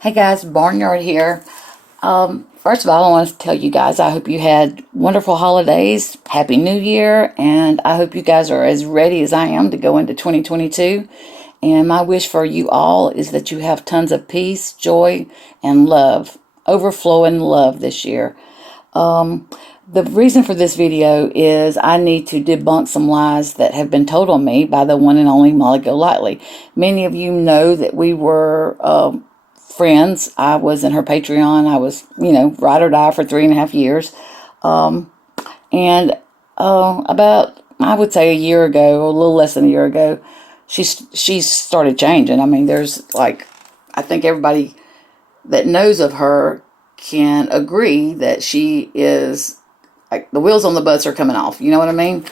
Hey guys, Barnyard here. First of all, I want to tell you guys I hope you had wonderful holidays, Happy New Year, and I hope you guys are as ready as I am to go into 2022. And my wish for you all is that you have tons of peace, joy, and love, overflowing love this year. The reason for this video is I need to debunk some lies that have been told on me by the one and only Molly Golightly. Many of you know that we were friends. I was in her Patreon. I was, ride or die for 3.5 years. About, I would say a year ago, a little less than a year ago, she started changing. I mean, there's I think everybody that knows of her can agree that she is, the wheels on the bus are coming off. You know what I mean?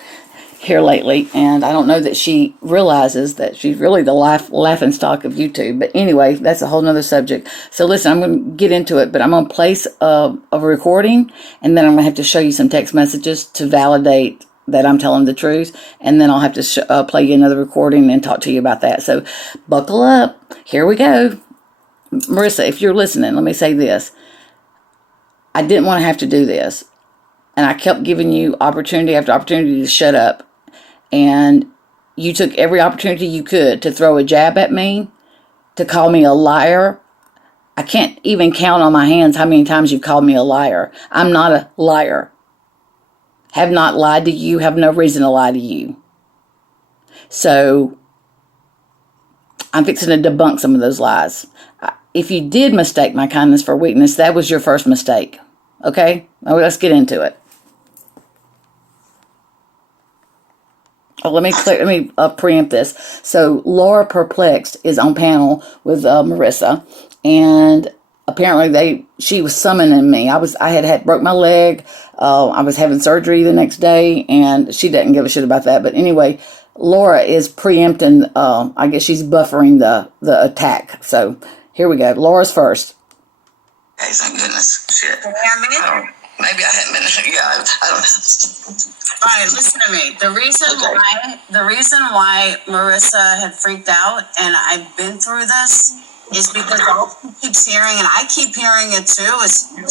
Here lately. And I don't know that she realizes that she's really the laughing stock of YouTube. But anyway, that's a whole nother subject. So listen, I'm going to get into it, but I'm going to place a recording, and then I'm going to have to show you some text messages to validate that I'm telling the truth. And then I'll have to play you another recording and talk to you about that. So buckle up. Here we go. Marissa, if you're listening, let me say this. I didn't want to have to do this. And I kept giving you opportunity after opportunity to shut up. And you took every opportunity you could to throw a jab at me, to call me a liar. I can't even count on my hands how many times you've called me a liar. I'm not a liar. Have not lied to you, have no reason to lie to you. So, I'm fixing to debunk some of those lies. If you did mistake my kindness for weakness, that was your first mistake. Okay? Now let's get into it. Oh, let me preempt this. So Laura Perplexed is on panel with Marissa, and apparently she was summoning me. I had broke my leg. I was having surgery the next day, and she didn't give a shit about that. But anyway, Laura is preempting. I guess she's buffering the attack. So here we go. Laura's first. Hey, thank goodness. Shit. Maybe I hadn't been. Yeah, I don't know. All right, listen to me. The reason why Marissa had freaked out, and I've been through this, is because all she keeps hearing, and I keep hearing it too. And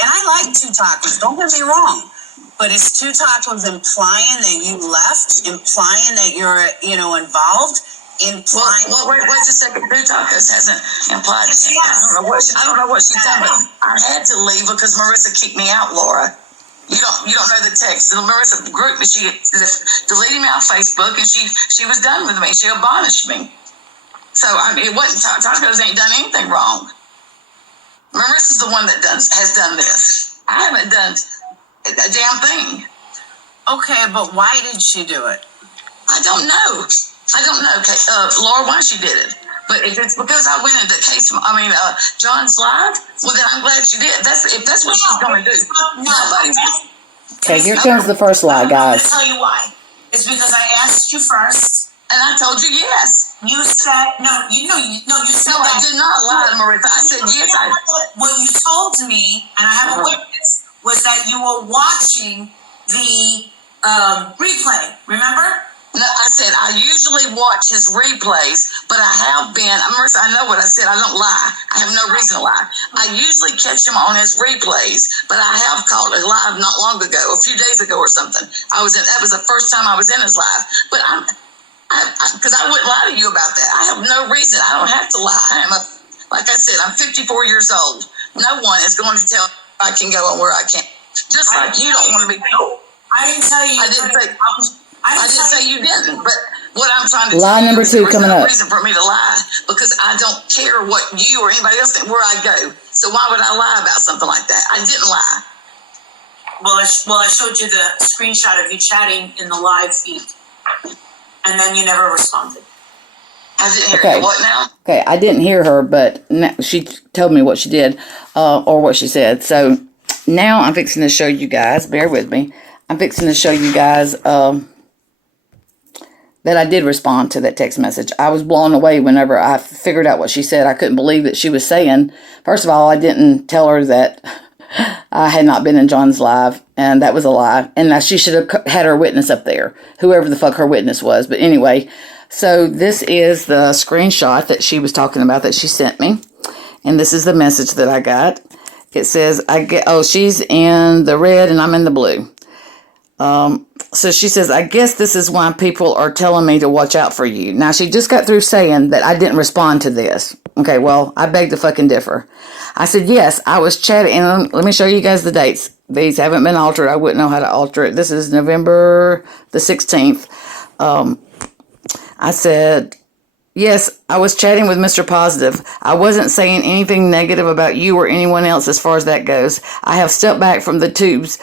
I like two tacos. Don't get me wrong, but it's two tacos implying that you left, implying that you're, involved. Well, wait a second. Two tacos hasn't implied. Yes. I don't know what she's done. But I had to leave because Marissa kicked me out, Laura. You don't know the text. Marissa grouped me. She deleted me off Facebook, and she was done with me. She abolished me. So it wasn't tacos ain't done anything wrong. Marissa's the one that has done this. I haven't done a damn thing. Okay, but why did she do it? I don't know. Laura, why she did it. But if it's because I went into John's live, well, then I'm glad she did. If that's what she's going to do. Okay, here comes the first lie, guys. I'll tell you why. It's because I asked you first. And I told you yes. You said, you said no, I did not lie, Marissa. I said yes. What you told me, and I have a witness, was that you were watching the replay. Remember? No, I said I usually watch his replays, but I have been. Marissa, I know what I said. I don't lie. I have no reason to lie. I usually catch him on his replays, but I have called it live not long ago, a few days ago or something. That was the first time I was in his live. But because I wouldn't lie to you about that. I have no reason. I don't have to lie. Like I said, I'm 54 years old. No one is going to tell me I can go and where I can't. Just like you don't want to be told. I didn't tell you. I didn't say you didn't, but what I'm trying to lie number 2 coming up. There's no reason for me to lie because I don't care what you or anybody else think where I go. So why would I lie about something like that? I didn't lie. Well, I showed you the screenshot of you chatting in the live feed, and then you never responded. I didn't hear you. What now? Okay, I didn't hear her, but she told me what she did or what she said. So now I'm fixing to show you guys. Bear with me. I'm fixing to show you guys that I did respond to that text message. I was blown away whenever I figured out what she said. I couldn't believe that she was saying, first of all, I didn't tell her that I had not been in John's live, and that was a lie. And she should have had her witness up there, whoever the fuck her witness was. But anyway, so this is the screenshot that she was talking about that she sent me. And this is the message that I got. It says, she's in the red and I'm in the blue. So she says, I guess this is why people are telling me to watch out for you. Now, she just got through saying that I didn't respond to this. Okay, well, I beg to fucking differ. I said, yes, I was chatting. And let me show you guys the dates. These haven't been altered. I wouldn't know how to alter it. This is November the 16th. I said, yes, I was chatting with Mr. Positive. I wasn't saying anything negative about you or anyone else as far as that goes. I have stepped back from the YouTubes,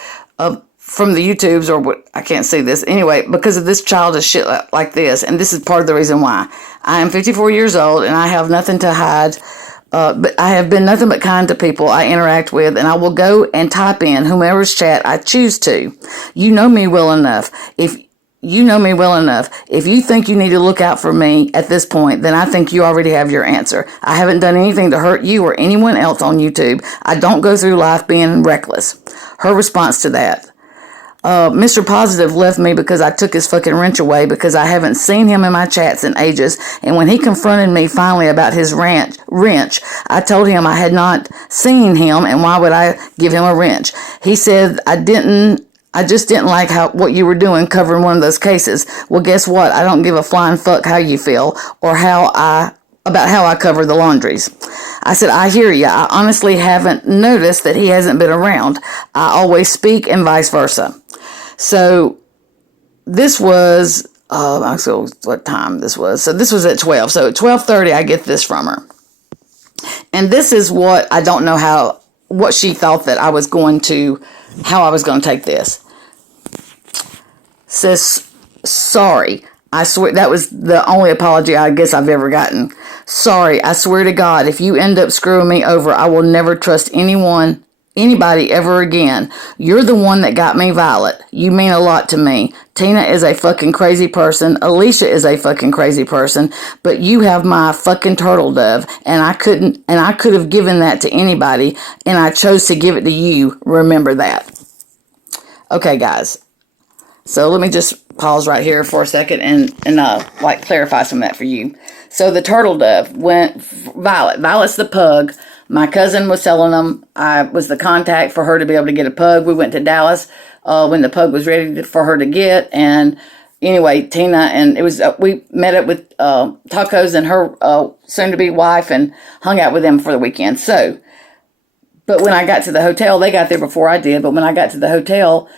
or what, I can't see this. Anyway, because of this childish shit like this, and this is part of the reason why. I am 54 years old, and I have nothing to hide, but I have been nothing but kind to people I interact with, and I will go and type in whomever's chat I choose to. You know me well enough. If you think you need to look out for me at this point, then I think you already have your answer. I haven't done anything to hurt you or anyone else on YouTube. I don't go through life being reckless. Her response to that. Mr. Positive left me because I took his fucking wrench away because I haven't seen him in my chats in ages. And when he confronted me finally about his wrench, I told him I had not seen him and why would I give him a wrench? He said I just didn't like what you were doing covering one of those cases. Well, guess what? I don't give a flying fuck how you feel or about how I cover the laundries. I said, I hear you. I honestly haven't noticed that he hasn't been around. I always speak and vice versa. So this was, what time this was. So this was at 12. So at 12:30, I get this from her. And this is what I don't know what she thought that how I was going to take this. Says, sorry. I swear, that was the only apology I guess I've ever gotten. Sorry, I swear to God, if you end up screwing me over, I will never trust anybody ever again. You're the one that got me Violet. You mean a lot to me. Tina is a fucking crazy person. Alicia is a fucking crazy person. But you have my fucking turtle dove, and I could have given that to anybody, and I chose to give it to you. Remember that. Okay, guys. So let me just pause right here for a second and clarify some of that for you. So the turtle dove went Violet. Violet's the pug. My cousin was selling them. I was the contact for her to be able to get a pug. We went to Dallas when the pug was ready for her to get. And anyway, Tina and we met up with Tacos and her soon-to-be wife and hung out with them for the weekend. So, but when I got to the hotel, they got there before I did. But when I got to the hotel,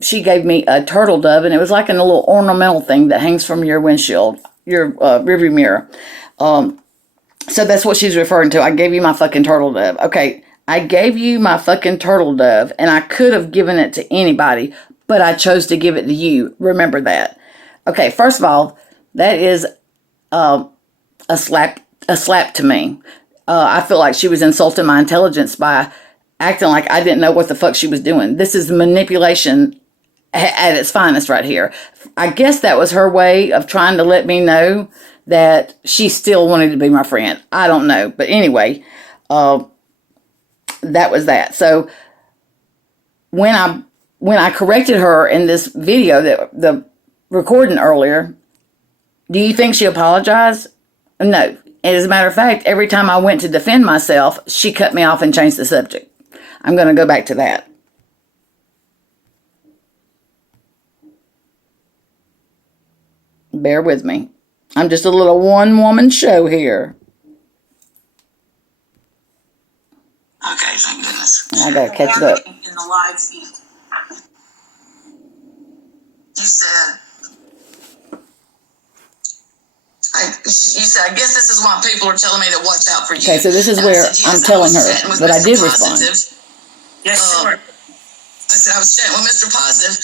she gave me a turtle dove, and it was like a little ornamental thing that hangs from your windshield, your rearview mirror. So that's what she's referring to. I gave you my fucking turtle dove. Okay, I gave you my fucking turtle dove, and I could have given it to anybody, but I chose to give it to you. Remember that. Okay, first of all, that is a slap to me. I feel like she was insulting my intelligence by acting like I didn't know what the fuck she was doing. This is manipulation at its finest right here. I guess that was her way of trying to let me know that she still wanted to be my friend. I don't know. But anyway, that was that. So when I corrected her in this video, the recording earlier, do you think she apologized? No. As a matter of fact, every time I went to defend myself, she cut me off and changed the subject. I'm going to go back to that. Bear with me. I'm just a little one-woman show here. Okay, thank goodness. I gotta catch it up. In the live feed. You said, I guess this is why people are telling me to watch out for you. Okay, so this is where I'm telling her that I did respond. Yes, sure. I said I was chatting with Mr. Positive.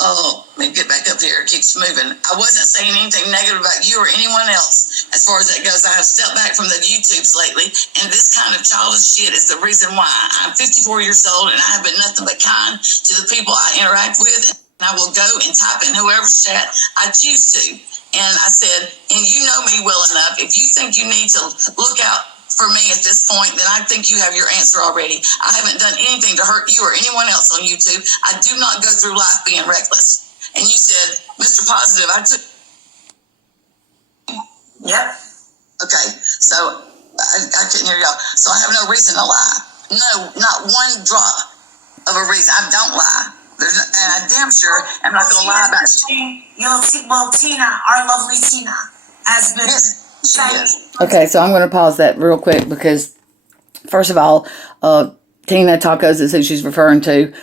Let me get back up here. It keeps moving. I wasn't saying anything negative about you or anyone else as far as that goes. I have stepped back from the YouTubes lately, and this kind of childish shit is the reason why. I'm 54 years old, and I have been nothing but kind to the people I interact with, and I will go and type in whoever's chat I choose to. And I said, and you know me well enough, if you think you need to look out for me at this point, then I think you have your answer already. I haven't done anything to hurt you or anyone else on YouTube. I do not go through life being reckless. And you said, Mr. Positive, I took... Yep. Okay, so I couldn't hear y'all. So I have no reason to lie. No, not one drop of a reason. I don't lie. And I damn sure am not going to lie about Tina, our lovely Tina, has been. Yes, she is. Okay, so I'm going to pause that real quick because, first of all, Tina Tacos is who she's referring to.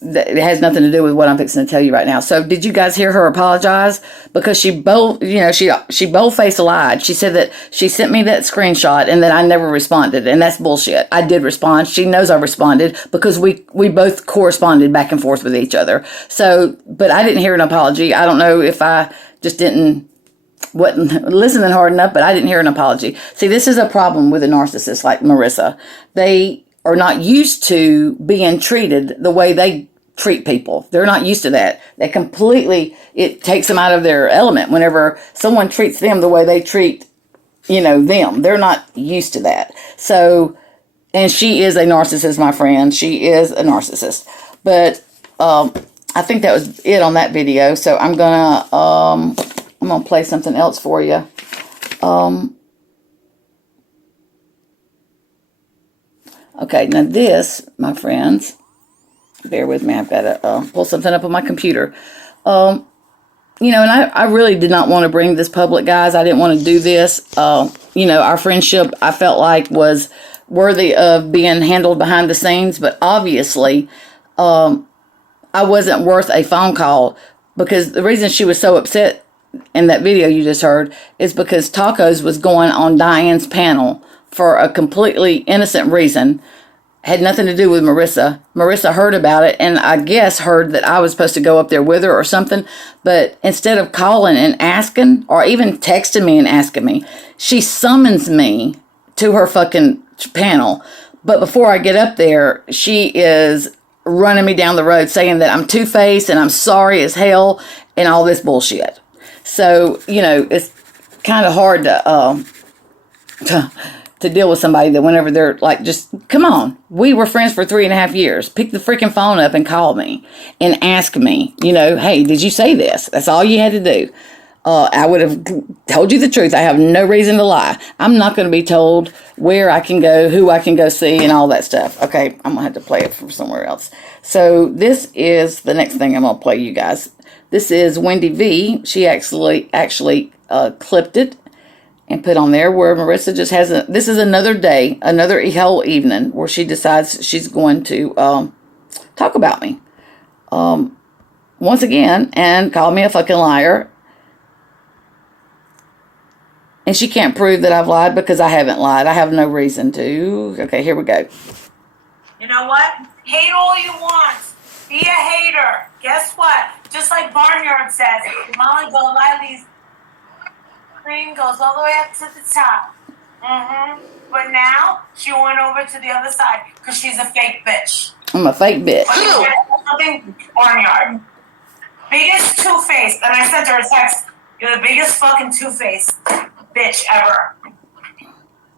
It has nothing to do with what I'm fixing to tell you right now. So did you guys hear her apologize? Because she bold-faced lied. She said that she sent me that screenshot and that I never responded. And that's bullshit. I did respond. She knows I responded because we both corresponded back and forth with each other. So, but I didn't hear an apology. I don't know if I just wasn't listening hard enough, but I didn't hear an apology. See, this is a problem with a narcissist like Marissa. They are not used to being treated the way they treat people. They're not used to that. It takes them out of their element whenever someone treats them the way they treat, them. They're not used to that. So, and she is a narcissist, my friend. She is a narcissist. But I think that was it on that video. So I'm gonna play something else for you. Okay, now this, my friends, bear with me, I've got to pull something up on my computer. And I really did not want to bring this public, guys. I didn't want to do this. Our friendship, I felt like, was worthy of being handled behind the scenes, but obviously, I wasn't worth a phone call, because the reason she was so upset in that video you just heard is because Tacos was going on Diane's panel for a completely innocent reason. Had nothing to do with Marissa. Marissa heard about it and I guess heard that I was supposed to go up there with her or something. But instead of calling and asking, or even texting me and asking me, she summons me to her fucking panel. But before I get up there, she is running me down the road saying that I'm two-faced and I'm sorry as hell and all this bullshit. So, it's kind of hard to deal with somebody that whenever they're like, just come on. We were friends for 3.5 years. Pick the freaking phone up and call me and ask me, hey, did you say this? That's all you had to do. I would have told you the truth. I have no reason to lie. I'm not going to be told where I can go, who I can go see, and all that stuff. Okay, I'm going to have to play it from somewhere else. So this is the next thing I'm going to play you guys. This is Wendy V. She actually clipped it and put on there where Marissa just has this is another day, another whole evening where she decides she's going to talk about me once again and call me a fucking liar. And she can't prove that I've lied because I haven't lied. I have no reason to. Okay, here we go. You know what? Hate all you want. Be a hater. Guess what? Just like Barnyard says, Debunking Golightly's cream goes all the way up to the top. But now she went over to the other side because she's a fake bitch. I'm a fake bitch. Something Barnyard. Biggest two-faced. And I sent her a text. You're the biggest fucking two-faced bitch ever.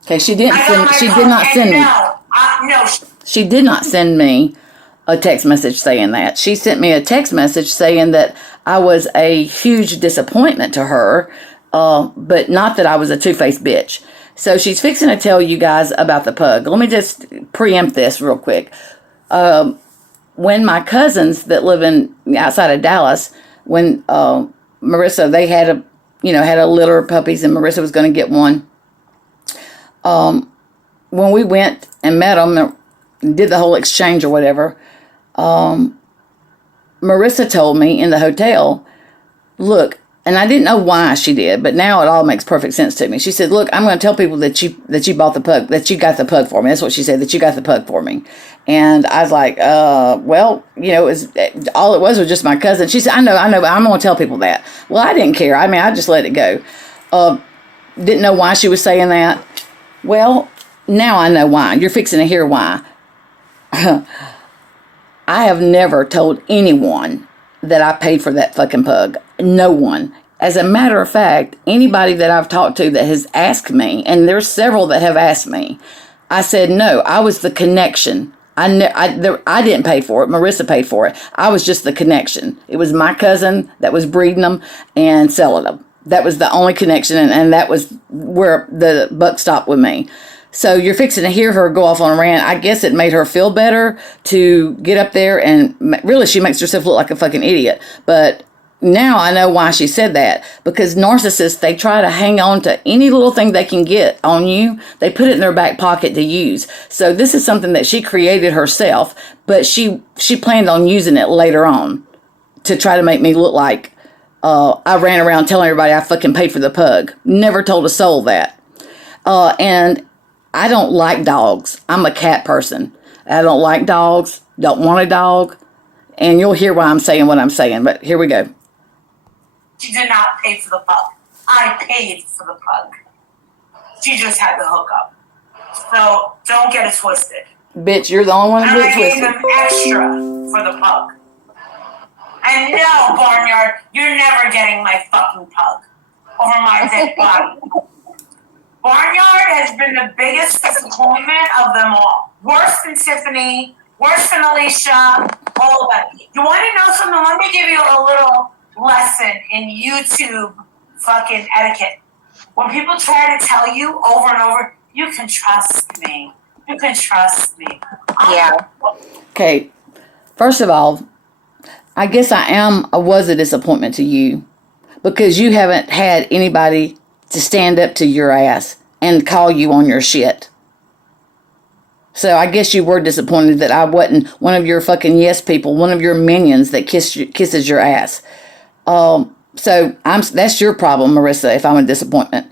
Okay, she did not send me. No. She did not send me a text message saying that. She sent me a text message saying that I was a huge disappointment to her, but not that I was a two-faced bitch. So she's fixing to tell you guys about the pug. Let me just preempt this real quick. When my cousins that live outside of Dallas, when Marissa, they had a litter of puppies and Marissa was going to get one. When we went and met them and did the whole exchange or whatever, Marissa told me in the hotel, look, and I didn't know why she did, but now it all makes perfect sense to me. She said, look, I'm going to tell people that you bought the pug, that you got the pug for me. That's what she said, that you got the pug for me. And I was like, well, all it was just my cousin. She said, I know, but I'm going to tell people that. Well, I didn't care. I mean, I just let it go. Didn't know why she was saying that. Well, now I know why. You're fixing to hear why. I have never told anyone that I paid for that fucking pug. No one. As a matter of fact, anybody that I've talked to that has asked me, and there's several that have asked me, I said no. I was the connection. I didn't pay for it. Marissa paid for it. I was just the connection. It was my cousin that was breeding them and selling them. That was the only connection, and that was where the buck stopped with me. So you're fixing to hear her go off on a rant. I guess it made her feel better to get up there, and really she makes herself look like a fucking idiot. But now I know why she said that, because narcissists, they try to hang on to any little thing they can get on you. They put it in their back pocket to use. So this is something that she created herself, but she planned on using it later on to try to make me look like I ran around telling everybody I fucking paid for the pug. Never told a soul that. And I don't like dogs. I'm a cat person. I don't like dogs, don't want a dog, and you'll hear why I'm saying what I'm saying, but here we go. She did not pay for the pug. I paid for the pug. She just had the hookup. So don't get it twisted. Bitch, you're the only one who And gets I gave twisted. them extra for the pug. And no, Barnyard, you're never getting my fucking pug over my dead body. Barnyard has been the biggest disappointment of them all. Worse than Tiffany, worse than Alicia, all of that. You want to know something? Let me give you a little lesson in YouTube fucking etiquette. When people try to tell you over and over, you can trust me. You can trust me. Yeah. Okay, first of all, I guess I was a disappointment to you because you haven't had anybody to stand up to your ass and call you on your shit. So I guess you were disappointed that I wasn't one of your fucking yes people, one of your minions that kisses your ass. So that's your problem, Marissa, if I'm a disappointment.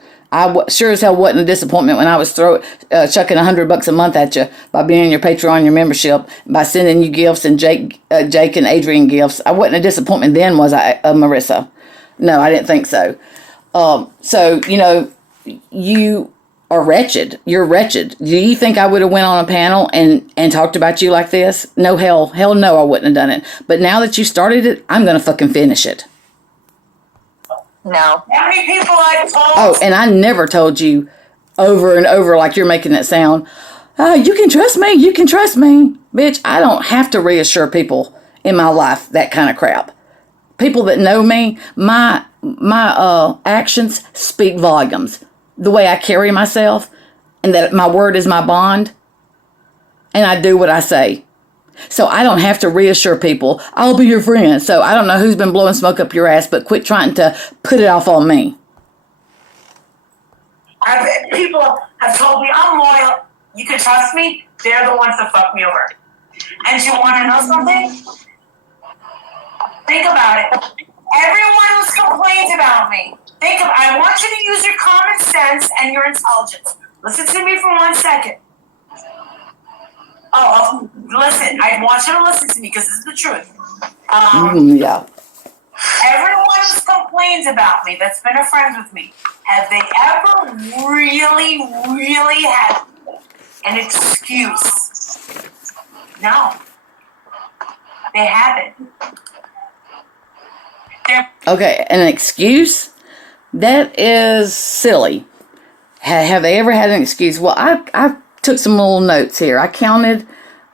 Sure as hell wasn't a disappointment when I was chucking $100 a month at you by being in your Patreon, your membership, by sending you gifts and Jake and Adrian gifts. I wasn't a disappointment then, was I, Marissa? No, I didn't think so. So, you are wretched. You're wretched. Do you think I would have went on a panel and talked about you like this? No, hell no, I wouldn't have done it. But now that you started it, I'm going to fucking finish it. No. How many people I've told? Oh, and I never told you over and over like you're making it sound. Oh, you can trust me. You can trust me. Bitch, I don't have to reassure people in my life that kind of crap. People that know me, my actions speak volumes. The way I carry myself, and that my word is my bond, and I do what I say. So I don't have to reassure people, I'll be your friend. So I don't know who's been blowing smoke up your ass, but quit trying to put it off on me. People have told me I'm loyal. You can trust me. They're the ones that fuck me over. And you want to know something? Think about it. Everyone who's complained about me. I want you to use your common sense and your intelligence. Listen to me for 1 second. Listen. I want you to listen to me because this is the truth. Yeah. Everyone who's complained about me, that's been a friend with me, have they ever really, really had an excuse? No. They haven't. Okay, an excuse? That is silly. Have they ever had an excuse? Well, I took some little notes here. I counted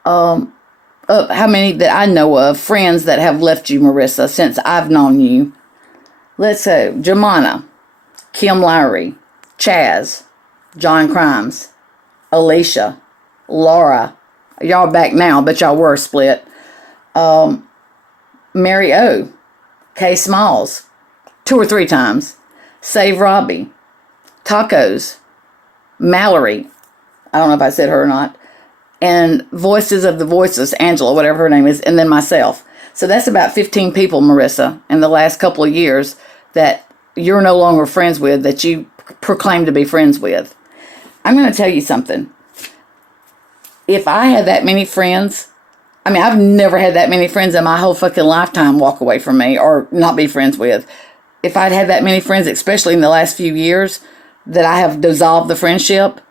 up how many that I know of, friends that have left you, Marissa, since I've known you. Let's say Jemana, Kim Lowry, Chaz, John Crimes, Alicia, Laura. Y'all back now, but y'all were split. Mary O, Kay Smalls, 2 or 3 times. Save Robbie, Tacos, Mallory, I don't know if I said her or not, and Voices of the Voiceless, Angela, whatever her name is, and then myself. So that's about 15 people, Marissa, in the last couple of years that you're no longer friends with, that you proclaim to be friends with. I'm going to tell you something. If I had that many friends, I've never had that many friends in my whole fucking lifetime walk away from me or not be friends with. If I'd had that many friends, especially in the last few years, that I have dissolved the friendship,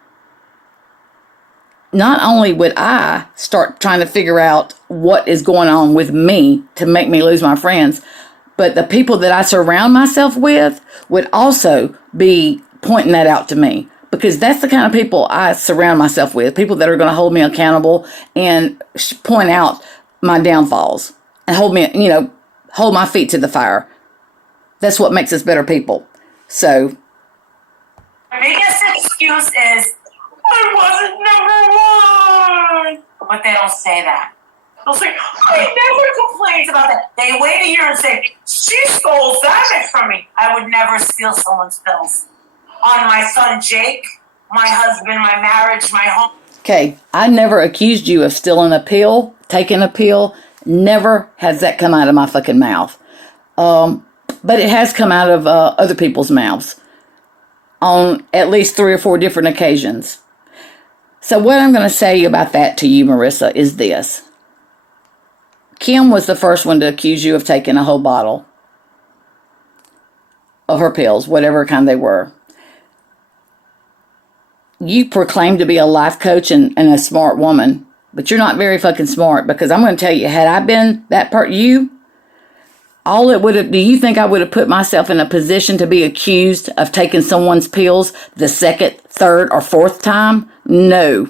not only would I start trying to figure out what is going on with me to make me lose my friends, but the people that I surround myself with would also be pointing that out to me. Because that's the kind of people I surround myself with. People that are going to hold me accountable and point out my downfalls. And hold my feet to the fire. That's what makes us better people. So, The biggest excuse is, I wasn't number one. But they don't say that. They'll say, I never complained about that. They wait a year and say, she stole Xanax from me. I would never steal someone's pills. On my son Jake, my husband, my marriage, my home. okay, I never accused you of stealing a pill, taking a pill. Never has that come out of my fucking mouth. But it has come out of other people's mouths on at least 3 or 4 different occasions. So what I'm going to say about that to you, Marissa, is this. Kim was the first one to accuse you of taking a whole bottle of her pills, whatever kind they were. You proclaim to be a life coach and a smart woman, but you're not very fucking smart, because I'm going to tell you, had I been that all it would have, do you think I would have put myself in a position to be accused of taking someone's pills the 2nd, 3rd, or 4th time? No.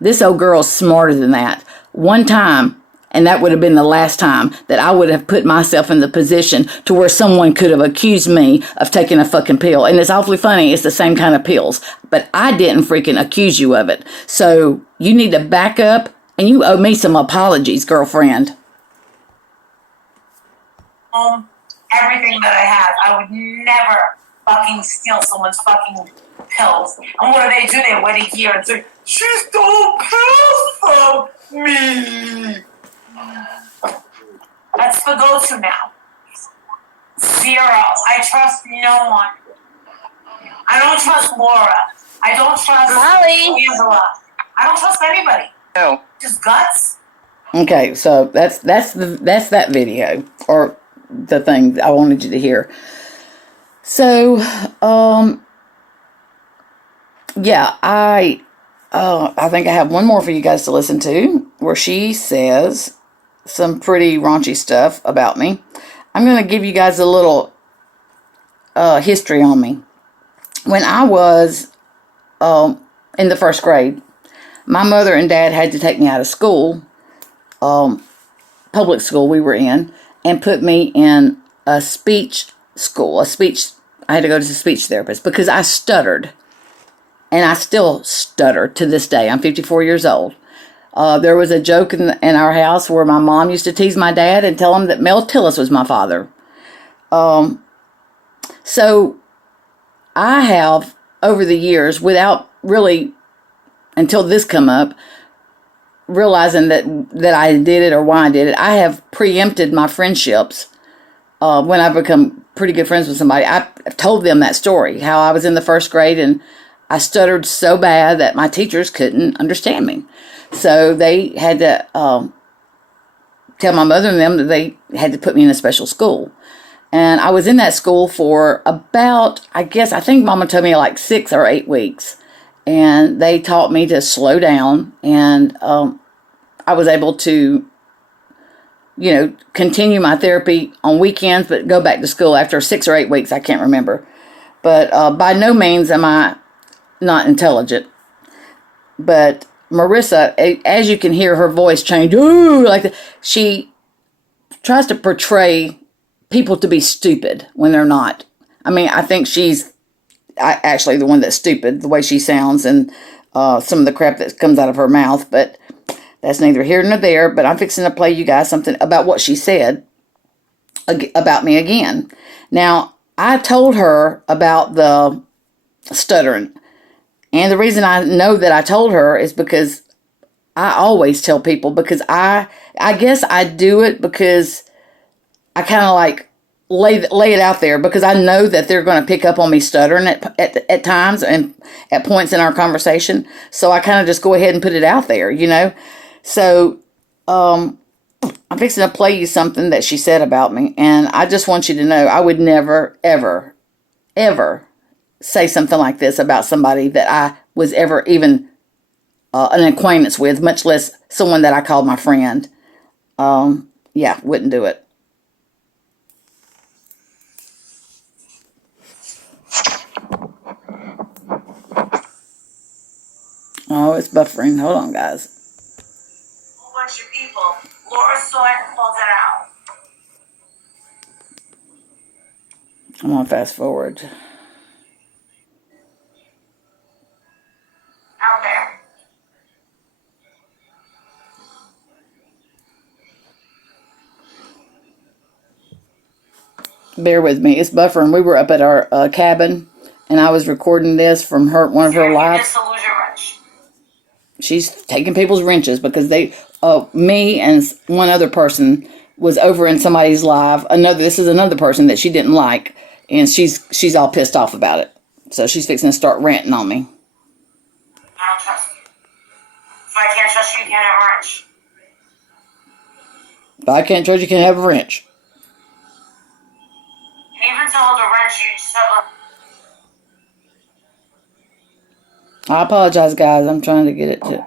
This old girl's smarter than that. One time, and that would have been the last time that I would have put myself in the position to where someone could have accused me of taking a fucking pill. And it's awfully funny, it's the same kind of pills. But I didn't freaking accuse you of it. So you need to back up, and you owe me some apologies, girlfriend. Everything that I have, I would never fucking steal someone's fucking pills. And what do? They wait a year and say, she stole pills from me. That's the go-to now. 0. I trust no one. I don't trust Laura. I don't trust Molly. Angela. I don't trust anybody. No. Just guts. Okay, so that's that video, or the thing I wanted you to hear. So, yeah, I think I have one more for you guys to listen to, where she says some pretty raunchy stuff about me. I'm going to give you guys a little history on me. When I was in the 1st grade, my mother and dad had to take me out of school, public school we were in, and put me in a speech school. I had to go to a speech therapist because I stuttered. And I still stutter to this day. I'm 54 years old. There was a joke in our house where my mom used to tease my dad and tell him that Mel Tillis was my father. So I have, over the years, without really, until this come up, realizing that I did it or why I did it, I have preempted my friendships. When I become pretty good friends with somebody, I've told them that story, how I was in the 1st grade and I stuttered so bad that my teachers couldn't understand me. So they had to tell my mother and them that they had to put me in a special school. And I was in that school for about, I think Mama told me like 6 or 8 weeks. And they taught me to slow down. And I was able to, continue my therapy on weekends, but go back to school after 6 or 8 weeks. I can't remember. But by no means am I not intelligent. But Marissa, as you can hear her voice change, ooh, like that, she tries to portray people to be stupid when they're not. I mean, I think she's actually the one that's stupid, the way she sounds and some of the crap that comes out of her mouth. But that's neither here nor there. But I'm fixing to play you guys something about what she said about me again. Now, I told her about the stuttering. And the reason I know that I told her is because I always tell people, because I guess I do it because I kind of like lay it out there, because I know that they're going to pick up on me stuttering at times and at points in our conversation. So I kind of just go ahead and put it out there, So I'm fixing to play you something that she said about me. And I just want you to know I would never, ever, ever say something like this about somebody that I was ever even an acquaintance with, much less someone that I called my friend. Yeah, wouldn't do it. Oh, it's buffering. Hold on, guys. A whole bunch of people. Laura saw it and called it out. I'm going to fast forward. Bear with me. It's buffering. We were up at our cabin, and I was recording this from one of her lives. She's taking people's wrenches because me and one other person was over in somebody's live. This is another person that she didn't like, and she's all pissed off about it. So she's fixing to start ranting on me. I don't trust you. If I can't trust you, you can't have a wrench. If I can't trust you, can't have a wrench. Even to hold a wrench, you just have I apologize, guys. I'm trying to get it to...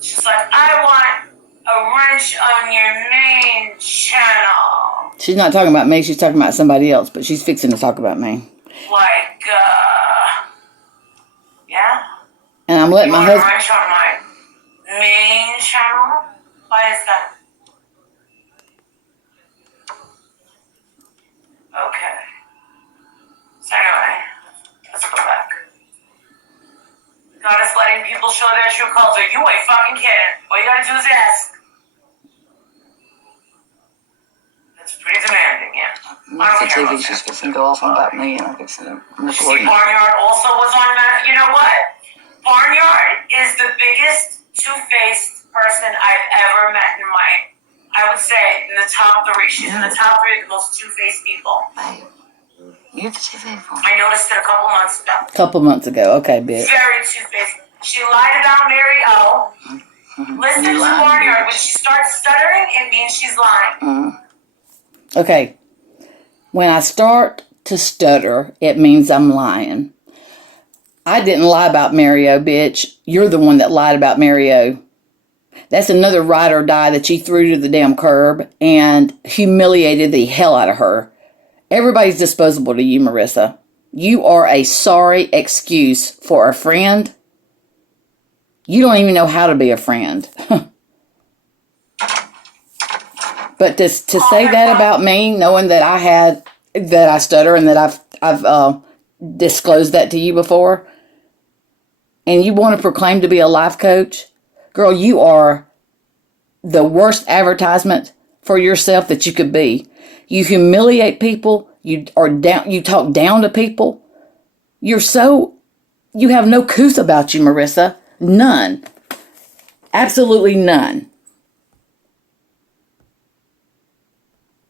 She's like, I want a wrench on your main channel. She's not talking about me. She's talking about somebody else, but she's fixing to talk about me. Like, yeah? And I'm letting my husband... a wrench on my main channel? Why is that? Okay. So anyway, let's go back. God is letting people show their true colors. You ain't fucking kidding. All you gotta do is ask. It's pretty demanding, yeah. The TV, she's fixing to go off about me, and I'm fixing to record. See, Barnyard also was on that. You know what? Barnyard is the biggest two-faced person I've ever met in I would say, in the top 3. She's in the top 3 of the most two-faced people. You're the two-faced one. I noticed it a couple months ago. Couple months ago, okay, bitch. Very two-faced. She lied about Mary O. Listen to Barnyard. When she starts stuttering, it means she's lying. Okay. When I start to stutter, it means I'm lying. I didn't lie about Mary O, bitch. You're the one that lied about Mary O. That's another ride or die that you threw to the damn curb and humiliated the hell out of her. Everybody's disposable to you, Marissa. You are a sorry excuse for a friend. You don't even know how to be a friend. But to say that about me, knowing that I stutter and that I've disclosed that to you before, and you want to proclaim to be a life coach, girl, you are the worst advertisement for yourself that you could be. You humiliate people. You talk down to people. You have no couth about you, Marissa. None. Absolutely none.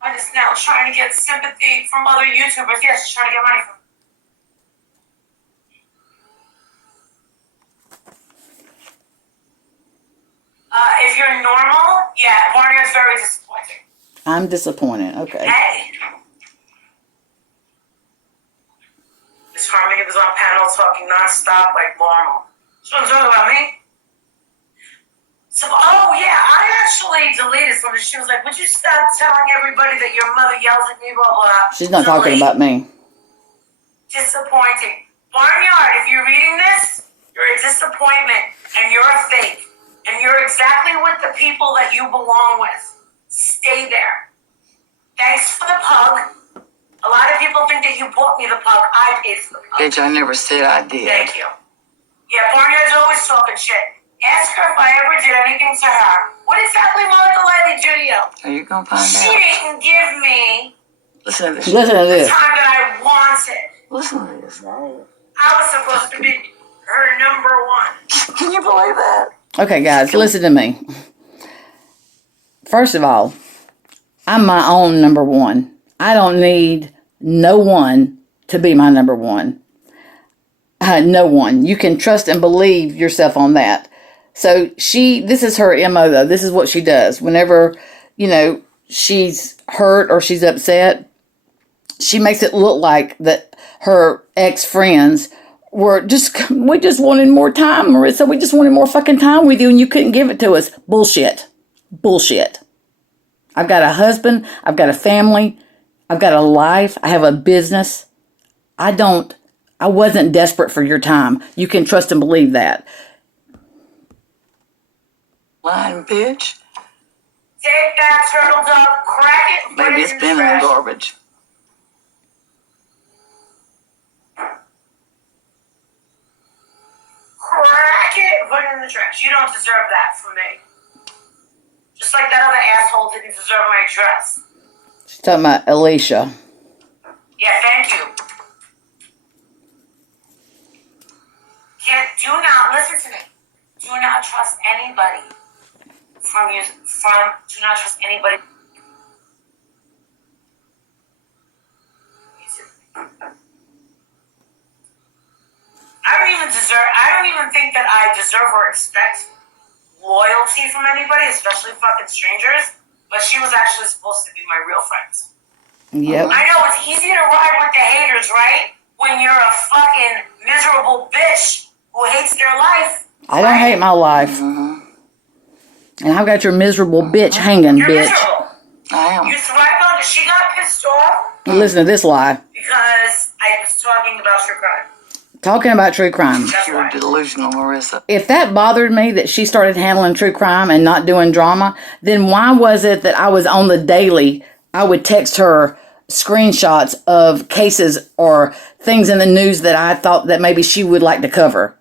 I'm just now trying to get sympathy from other YouTubers. Yes, she's trying to get money from. If you're normal, yeah, Barnyard's very disappointing. I'm disappointed. Okay. Hey. Miss Harmony was on panel talking nonstop like normal. She wasn't talking about me. So, I actually deleted something. She was like, would you stop telling everybody that your mother yells at me, blah, blah. She's not talking about me. Disappointing. Barnyard, if you're reading this, you're a disappointment, and you're a fake. And you're exactly with the people that you belong with. Stay there. Thanks for the pug. A lot of people think that you bought me the pug. I paid for the pug. Bitch, I never said I did. Thank you. Yeah, Barnyard's always talking shit. Ask her if I ever did anything to her. What exactly Molly Golightly do to you? Are you going to find out? She didn't give me Listen to this. Listen to this. the time that I wanted. Listen to this. I was supposed to be her number 1. Can you believe that? Okay, guys, listen to me. First of all, I'm my own number 1. I don't need no one to be my number 1. No one. You can trust and believe yourself on that. So this is her MO though. This is what she does. Whenever, she's hurt or she's upset, she makes it look like that her ex-friends we just wanted more time, Marissa. We just wanted more fucking time with you and you couldn't give it to us. Bullshit. Bullshit. I've got a husband. I've got a family. I've got a life. I have a business. I wasn't desperate for your time. You can trust and believe that. Lying bitch. Take that turtle dove, crack it, Maybe it's been in the garbage. Crack it, put it in the trash. You don't deserve that from me. Just like that other asshole didn't deserve my address. She's talking about Alicia. Yeah, thank you. Do not listen to me. Do not trust anybody do not trust anybody. I don't even think that I deserve or expect loyalty from anybody, especially fucking strangers. But she was actually supposed to be my real friends. Yep. I know it's easy to ride with the haters, right? When you're a fucking miserable bitch who hates their life. I don't hate my life. And I've got your miserable bitch hanging, You're bitch. miserable. I am. You thrive on it. She got pissed off. Listen to this lie. Because I was talking about true crime. Talking about true crime. You're delusional, Marissa. If that bothered me that she started handling true crime and not doing drama, then why was it that I was on the daily, I would text her screenshots of cases or things in the news that I thought that maybe she would like to cover?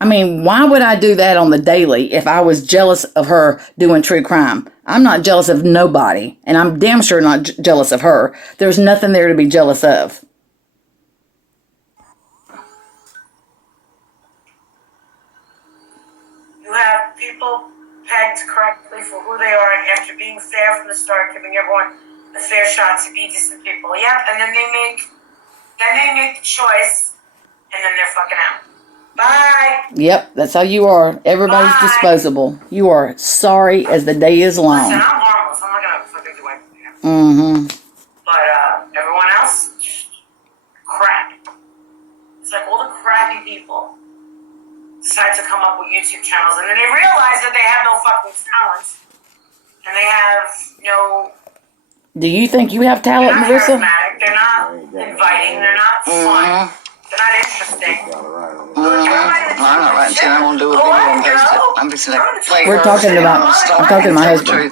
I mean, why would I do that on the daily if I was jealous of her doing true crime? I'm not jealous of nobody, and I'm damn sure not jealous of her. There's nothing there to be jealous of. You have people pegged correctly for who they are, and after being fair from the start, giving everyone a fair shot to be decent people. Yep, and then they make the choice, and then they're fucking out. Bye. Yep, that's how you are. Everybody's disposable. You are sorry as the day is long. Listen, I'm harmless. I'm not gonna fucking do anything. Mm-hmm. But everyone else, crap. It's like all the crappy people decide to come up with YouTube channels, and then they realize that they have no fucking talent, and they have no. Do you think you have talent, They're not Marissa? charismatic. They're not inviting. They're not fun. They're not interesting. I'm not writing shit. I'm gonna do a video and post it. I'm just gonna play. We're talking about. I'm talking to my husband.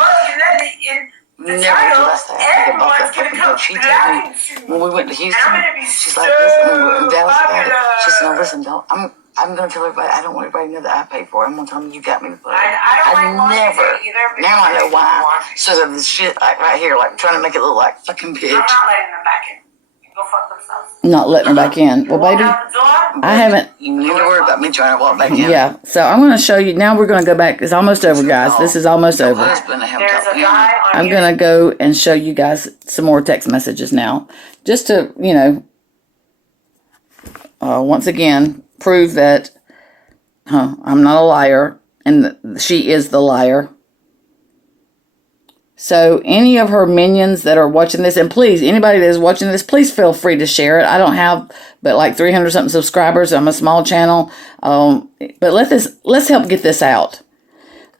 Never less than I think about that fucking book. She told me when we went to Houston, she's like, listen, when we were in Dallas about it, she said, no, listen, don't, I'm going to tell everybody, I don't want everybody to know that I paid for it. I'm going to tell them you got me to put it. I never, now I know why. So that this shit like right here, like trying to make it look like fucking bitch. I'm not letting them back in. Go fuck themselves. Not letting her back in. Well, baby, I haven't. You need to worry about me trying to walk back in. Yeah, so I'm going to show you. Now we're going to go back. It's almost over, guys. This is almost over. I'm going to go and show you guys some more text messages now. Just to, you know, once again, prove that I'm not a liar and she is the liar. So any of her minions that are watching this, and please, anybody that is watching this, please feel free to share it. I don't have but like 300 something subscribers. I'm a small channel. But let's help get this out.